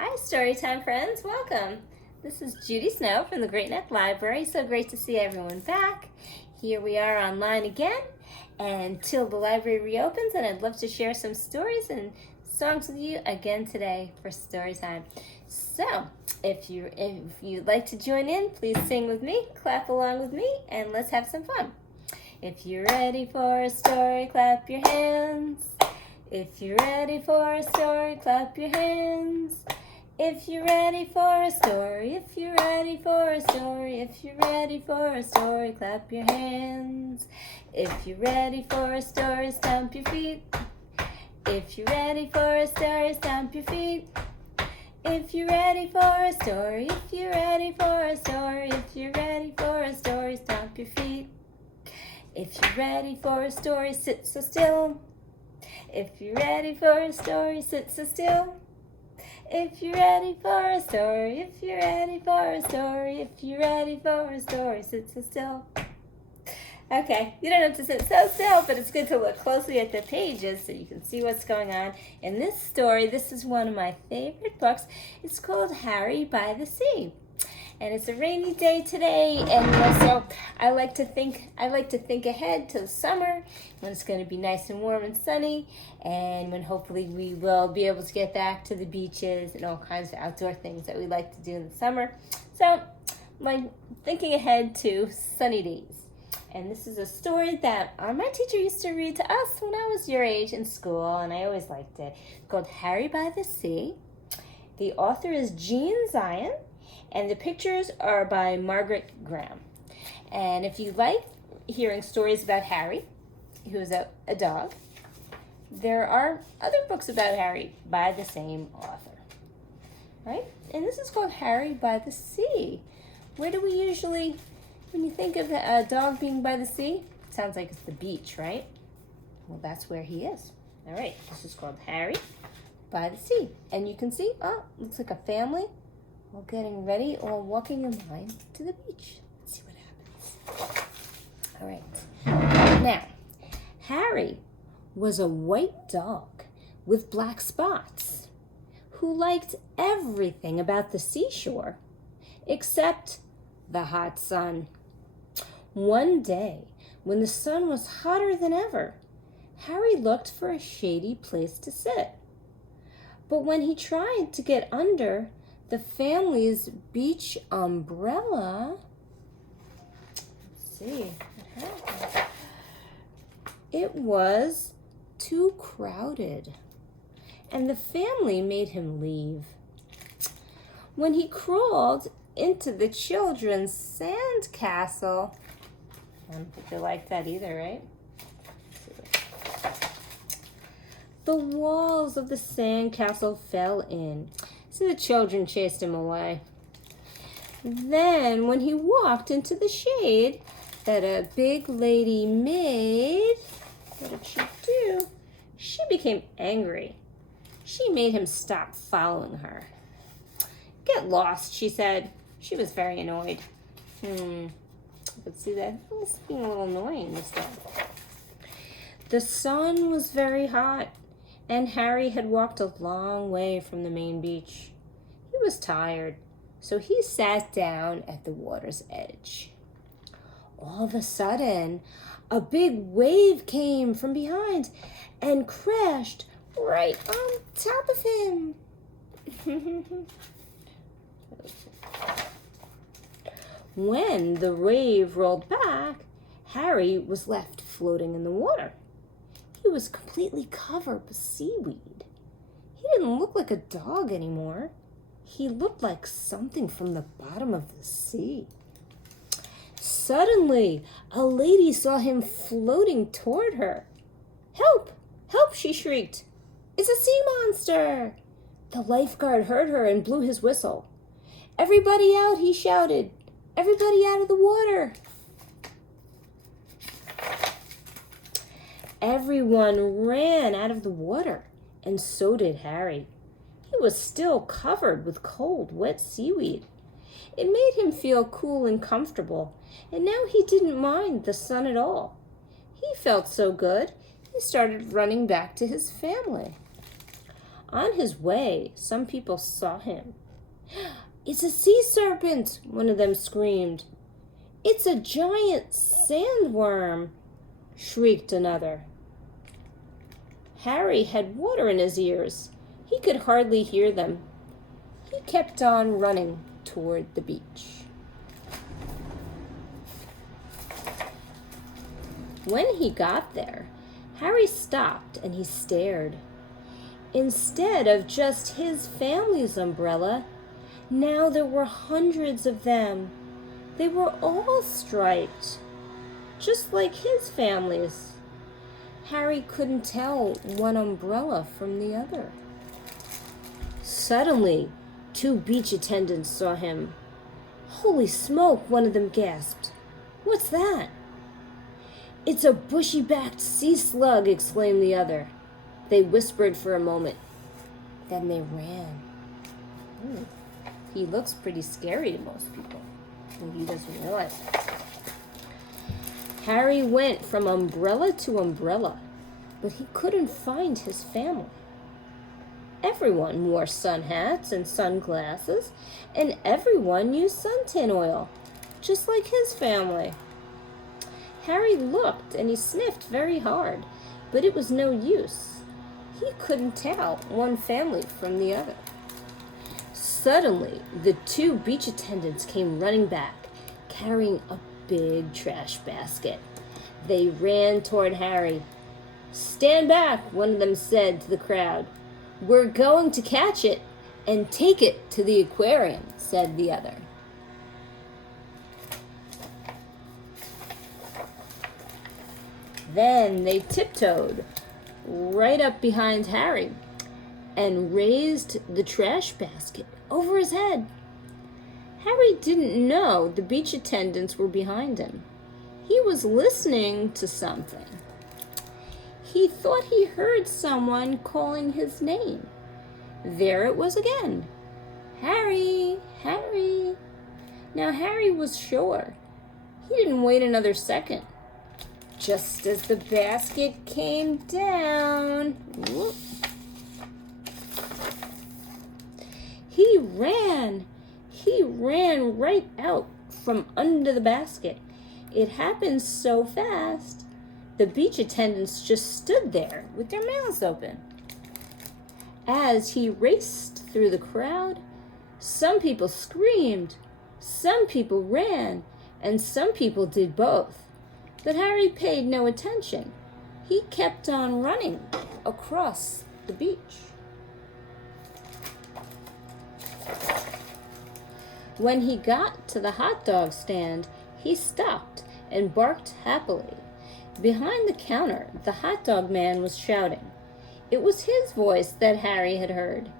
Hi, Storytime friends. Welcome. This is Judy Snow from the Great Neck Library. So great to see everyone back. Here we are online again until the library reopens, and I'd love to share some stories and songs with you again today for Storytime. So, if you'd like to join in, please sing with me, clap along with me, and let's have some fun. If you're ready for a story, clap your hands. If you're ready for a story, clap your hands. If you're ready for a story, if you're ready for a story, if you're ready for a story, clap your hands. If you're ready for a story, stamp your feet. If you're ready for a story, stamp your feet. If you're ready for a story, if you're ready for a story, if you're ready for a story, stamp your feet. If you're ready for a story, sit so still. If you're ready for a story, sit so still. If you're ready for a story, if you're ready for a story, if you're ready for a story, sit so still. Okay, you don't have to sit so still, but it's good to look closely at the pages so you can see what's going on. In this story, this is one of my favorite books. It's called Harry by the Sea. And it's a rainy day today, and so I like to think ahead to the summer when it's going to be nice and warm and sunny, and when hopefully we will be able to get back to the beaches and all kinds of outdoor things that we like to do in the summer. So, like thinking ahead to sunny days. And this is a story that my teacher used to read to us when I was your age in school, and I always liked it. It's called Harry by the Sea. The author is Jean Zion. And the pictures are by Margaret Graham. And if you like hearing stories about Harry, who is a dog, there are other books about Harry by the same author. Right? And this is called Harry by the Sea. Where do we usually, when you think of a dog being by the sea, it sounds like it's the beach, right? Well, that's where he is. All right, this is called Harry by the Sea. And you can see, looks like a family. All getting ready, all walking in line to the beach. Let's see what happens. All right. Now, Harry was a white dog with black spots who liked everything about the seashore except the hot sun. One day, when the sun was hotter than ever, Harry looked for a shady place to sit. But when he tried to get under the family's beach umbrella, let's see what happened. It was too crowded, and the family made him leave. When he crawled into the children's sand castle, I don't think they liked that either, right? The walls of the sand castle fell in, so the children chased him away. Then, when he walked into the shade that a big lady made, what did she do? She became angry. She made him stop following her. Get lost, she said. She was very annoyed. Let's see that. It's being a little annoying this time. The sun was very hot, and Harry had walked a long way from the main beach. He was tired, so he sat down at the water's edge. All of a sudden, a big wave came from behind and crashed right on top of him. When the wave rolled back, Harry was left floating in the water. He was completely covered with seaweed. He didn't look like a dog anymore. He looked like something from the bottom of the sea. Suddenly, a lady saw him floating toward her. "Help! Help!" she shrieked. "It's a sea monster!" The lifeguard heard her and blew his whistle. "Everybody out!" he shouted. "Everybody out of the water!" Everyone ran out of the water, and so did Harry. He was still covered with cold, wet seaweed. It made him feel cool and comfortable, and now he didn't mind the sun at all. He felt so good, he started running back to his family. On his way, some people saw him. "It's a sea serpent," one of them screamed. "It's a giant sandworm," shrieked another. Harry had water in his ears. He could hardly hear them. He kept on running toward the beach. When he got there, Harry stopped and he stared. Instead of just his family's umbrella, now there were hundreds of them. They were all striped, just like his family's. Harry couldn't tell one umbrella from the other. Suddenly, 2 beach attendants saw him. "Holy smoke," one of them gasped. "What's that?" "It's a bushy-backed sea slug," exclaimed the other. They whispered for a moment. Then they ran. Ooh, he looks pretty scary to most people, and he doesn't realize it. Harry went from umbrella to umbrella, but he couldn't find his family. Everyone wore sun hats and sunglasses, and everyone used suntan oil, just like his family. Harry looked and he sniffed very hard, but it was no use. He couldn't tell one family from the other. Suddenly, the 2 beach attendants came running back, carrying a big trash basket. They ran toward Harry. "Stand back," one of them said to the crowd. "We're going to catch it and take it to the aquarium," said the other. Then they tiptoed right up behind Harry and raised the trash basket over his head. Harry didn't know the beach attendants were behind him. He was listening to something. He thought he heard someone calling his name. There it was again. "Harry, Harry." Now Harry was sure. He didn't wait another second. Just as the basket came down, whoop, he ran right out from under the basket. It happened so fast, the beach attendants just stood there with their mouths open. As he raced through the crowd, some people screamed, some people ran, and some people did both. But Harry paid no attention. He kept on running across the beach. When he got to the hot dog stand, he stopped and barked happily. Behind the counter, the hot dog man was shouting. It was his voice that Harry had heard.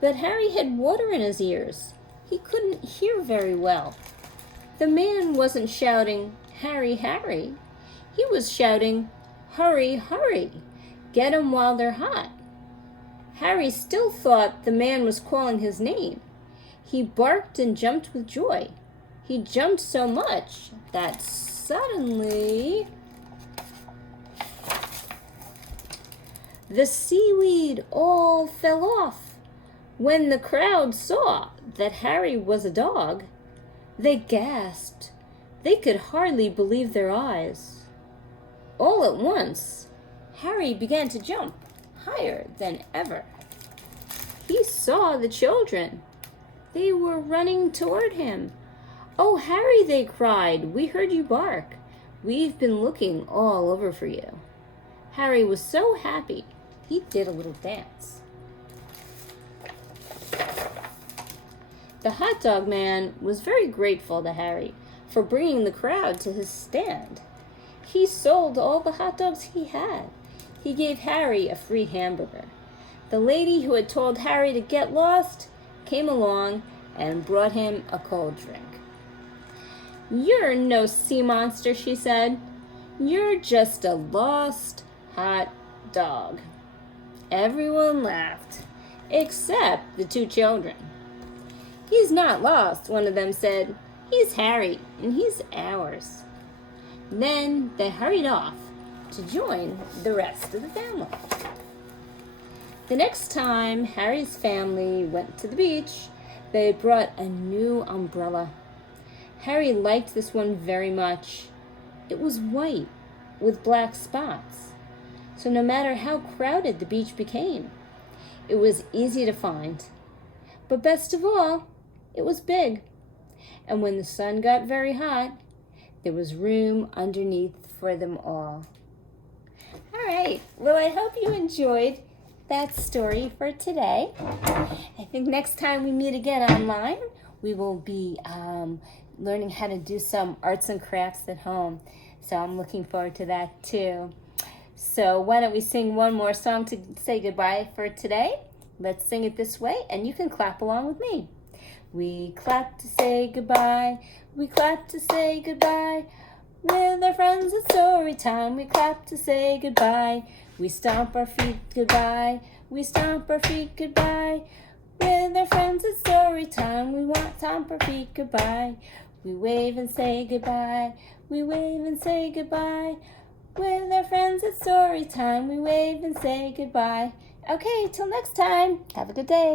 But Harry had water in his ears. He couldn't hear very well. The man wasn't shouting, "Harry, Harry." He was shouting, "Hurry, hurry. Get 'em while they're hot." Harry still thought the man was calling his name. He barked and jumped with joy. He jumped so much that suddenly the seaweed all fell off. When the crowd saw that Harry was a dog, they gasped. They could hardly believe their eyes. All at once, Harry began to jump higher than ever. He saw the children. They were running toward him. "Oh, Harry," they cried, "we heard you bark. We've been looking all over for you." Harry was so happy, he did a little dance. The hot dog man was very grateful to Harry for bringing the crowd to his stand. He sold all the hot dogs he had. He gave Harry a free hamburger. The lady who had told Harry to get lost came along and brought him a cold drink. "You're no sea monster," she said. "You're just a lost hot dog." Everyone laughed, except the 2 children. "He's not lost," one of them said. "He's Harry, and he's ours." Then they hurried off to join the rest of the family. The next time Harry's family went to the beach, they brought a new umbrella. Harry liked this one very much. It was white with black spots, so no matter how crowded the beach became, it was easy to find. But best of all, it was big, and when the sun got very hot, there was room underneath for them all. All right, well, I hope you enjoyed that story for today. I think next time we meet again online, we will be learning how to do some arts and crafts at home. So I'm looking forward to that too. So why don't we sing one more song to say goodbye for today? Let's sing it this way, and you can clap along with me. We clap to say goodbye. We clap to say goodbye. With our friends, it's story time. We clap to say goodbye. We stomp our feet goodbye. We stomp our feet goodbye. With our friends, it's story time. We want stomp our feet goodbye. We wave and say goodbye. We wave and say goodbye. With our friends, it's story time. We wave and say goodbye. Okay, till next time. Have a good day.